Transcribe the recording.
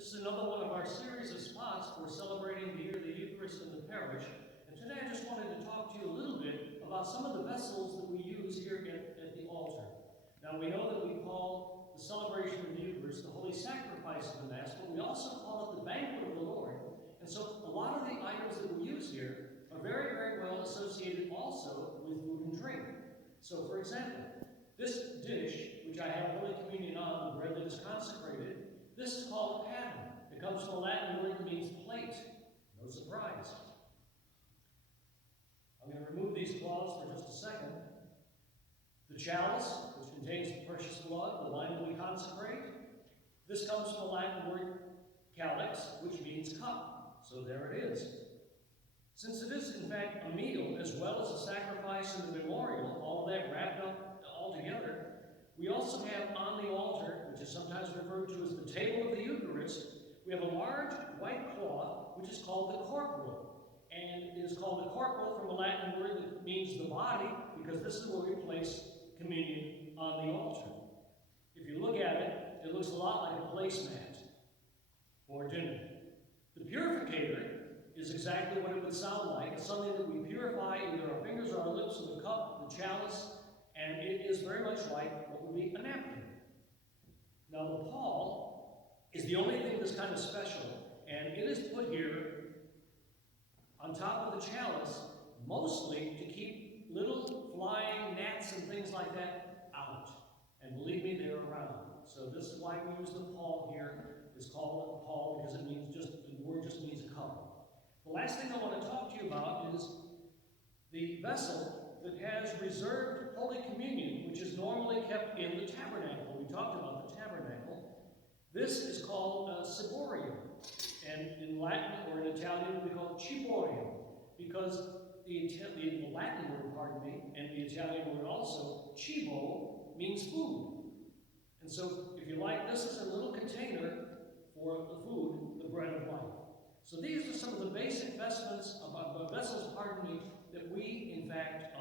This is another one of our series of spots for celebrating the year of the Eucharist in the parish. And today I just wanted to talk to you a little bit about some of the vessels that we use here at the altar. Now we know that we call the celebration of the Eucharist the Holy Sacrifice of the Mass, but we also call it the Banquet of the Lord. And so a lot of the items that we use here are very, very well associated also with food and drink. So for example, this dish, which I have Holy Communion on, the bread that is consecrated, this is called a paten. It comes from a Latin word that means plate. No surprise. I'm going to remove these cloths for just a second. The chalice, which contains the precious blood, the wine that we consecrate. This comes from the Latin word calix, which means cup. So there it is. Since it is, in fact, a meal as well as a sacrifice and a memorial, all of that wrapped up all together, we also have on the altar, which is sometimes referred to as the table of the Eucharist, we have a large white cloth, which is called the corporal. And it is called the corporal from a Latin word that means the body, because this is where we place communion on the altar. If you look at it, it looks a lot like a placemat for dinner. The purificator is exactly what it would sound like. It's something that we purify either our fingers or our lips with the cup, the chalice, and it is very much like what would be a napkin. Now the pall is the only thing that's kind of special, and it is put here on top of the chalice, mostly to keep little flying gnats and things like that out. And believe me, they're around. So this is why we use the pall here. It's called a pall because it means the word just means a cup. The last thing I want to talk to you about is the vessel that has reserved Holy Communion, which is normally kept in the tabernacle. We talked about the tabernacle. This is called ciborium, and in Latin or in Italian we call it ciborium, because the Latin word, pardon me, and the Italian word also, cibo, means food. And so, if you like, this is a little container for the food, the bread of life. So these are some of the basic vessels, that we, in fact,